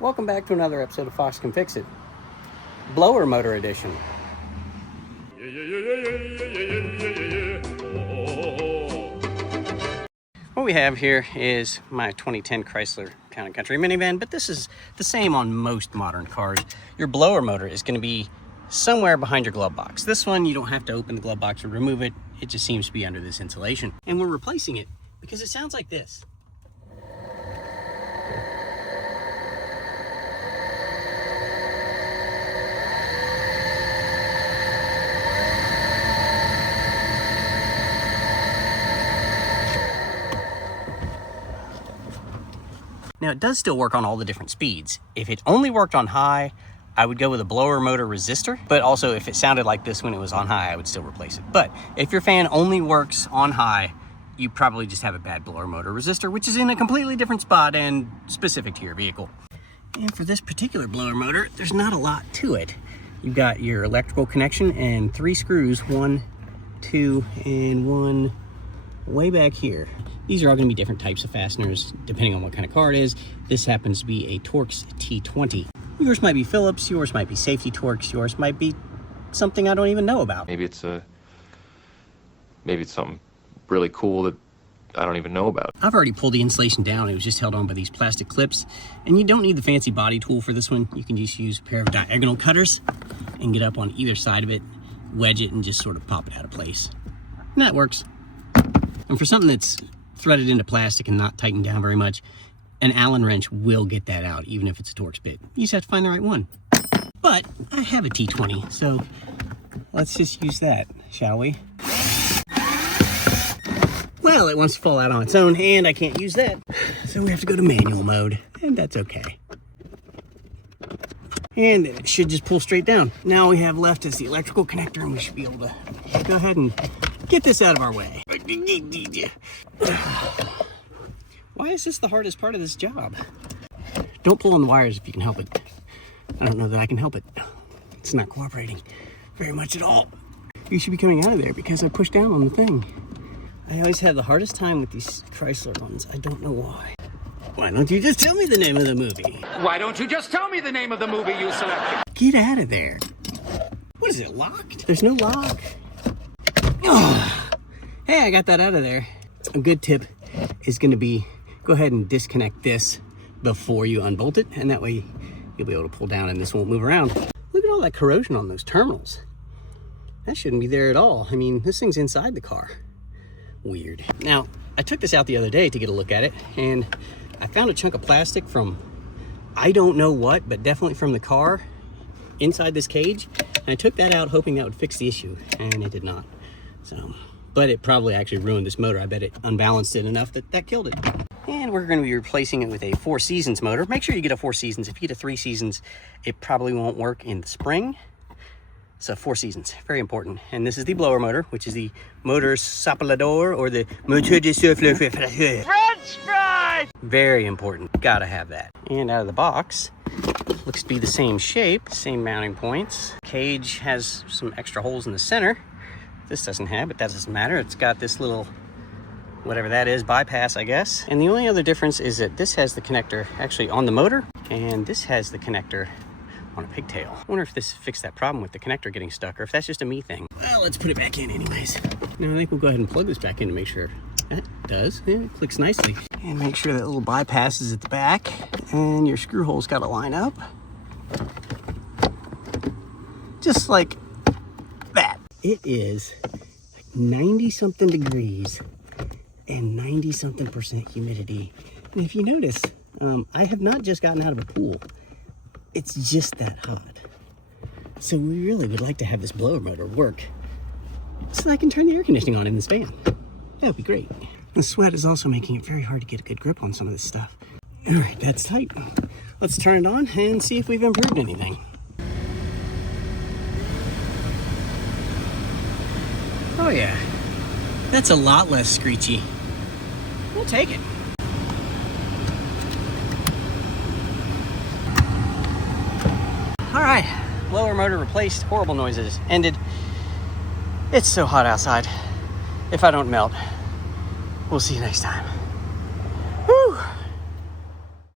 Welcome back to another episode of Fox Can Fix It, Blower Motor Edition. What we have here is my 2010 Chrysler Town and Country minivan, but this is the same on most modern cars. Your blower motor is going to be somewhere behind your glove box. This one, you don't have to open the glove box or remove it. It just seems to be under this insulation. And we're replacing it because it sounds like this. Now, it does still work on all the different speeds. If it only worked on high, I would go with a blower motor resistor, but also if it sounded like this when it was on high, I would still replace it. But if your fan only works on high, you probably just have a bad blower motor resistor, which is in a completely different spot and specific to your vehicle. And for this particular blower motor, there's not a lot to it. You've got your electrical connection and 3 screws, 1, 2, and 1 way back here. These are all going to be different types of fasteners depending on what kind of car it is. This happens to be a Torx T20. Yours might be Phillips, yours might be Safety Torx, yours might be something I don't even know about. Maybe it's something really cool that I don't even know about. I've already pulled the insulation down. It was just held on by these plastic clips. And you don't need the fancy body tool for this one. You can just use a pair of diagonal cutters and get up on either side of it, wedge it, and just sort of pop it out of place. And that works. And for something that's threaded into plastic and not tightened down very much, an Allen wrench will get that out, even if it's a Torx bit. You just have to find the right one. But I have a T20, so let's just use that, shall we? Well, it wants to fall out on its own, and I can't use that. So we have to go to manual mode, and that's okay. And it should just pull straight down. Now all we have left is the electrical connector, and we should be able to go ahead and get this out of our way. Why is this the hardest part of this job? Don't pull on the wires if you can help it. I don't know that I can help it. It's not cooperating very much at all. You should be coming out of there because I pushed down on the thing. I always have the hardest time with these Chrysler ones. I don't know why. Why don't you just tell me the name of the movie? Why don't you just tell me the name of the movie you selected? Get out of there. What is it, locked? There's no lock. Oh. Hey, I got that out of there. A good tip is going to be go ahead and disconnect this before you unbolt it, and that way you'll be able to pull down and this won't move around. Look at all that corrosion on those terminals. That shouldn't be there at all. I mean, this thing's inside the car. Weird. Now, I took this out the other day to get a look at it, and I found a chunk of plastic from I don't know what, but definitely from the car inside this cage, and I took that out hoping that would fix the issue, and it did not. So, but it probably actually ruined this motor. I bet it unbalanced it enough that killed it. And we're going to be replacing it with a 4 Seasons motor. Make sure you get a 4 Seasons. If you get a 3 Seasons, it probably won't work in the spring. So 4 Seasons, very important. And this is the blower motor, which is the motor saplador, or the moteur de souffle. French fries! Very important, gotta have that. And out of the box, looks to be the same shape, same mounting points. Cage has some extra holes in the center. This doesn't have, but that doesn't matter. It's got this little, whatever that is, bypass, I guess. And the only other difference is that this has the connector actually on the motor, and this has the connector on a pigtail. I wonder if this fixed that problem with the connector getting stuck, or if that's just a me thing. Well, let's put it back in anyways. Now I think we'll go ahead and plug this back in to make sure that does. Yeah, it clicks nicely. And make sure that little bypass is at the back, and your screw hole's got to line up. Just like that. It is 90-something degrees and 90-something% humidity. And if you notice, I have not just gotten out of a pool. It's just that hot. So we really would like to have this blower motor work so that I can turn the air conditioning on in this van. That would be great. The sweat is also making it very hard to get a good grip on some of this stuff. All right, that's tight. Let's turn it on and see if we've improved anything. Oh yeah, that's a lot less screechy. We'll take it. All right, blower motor replaced, horrible noises ended. It's so hot outside. If I don't melt, we'll see you next time.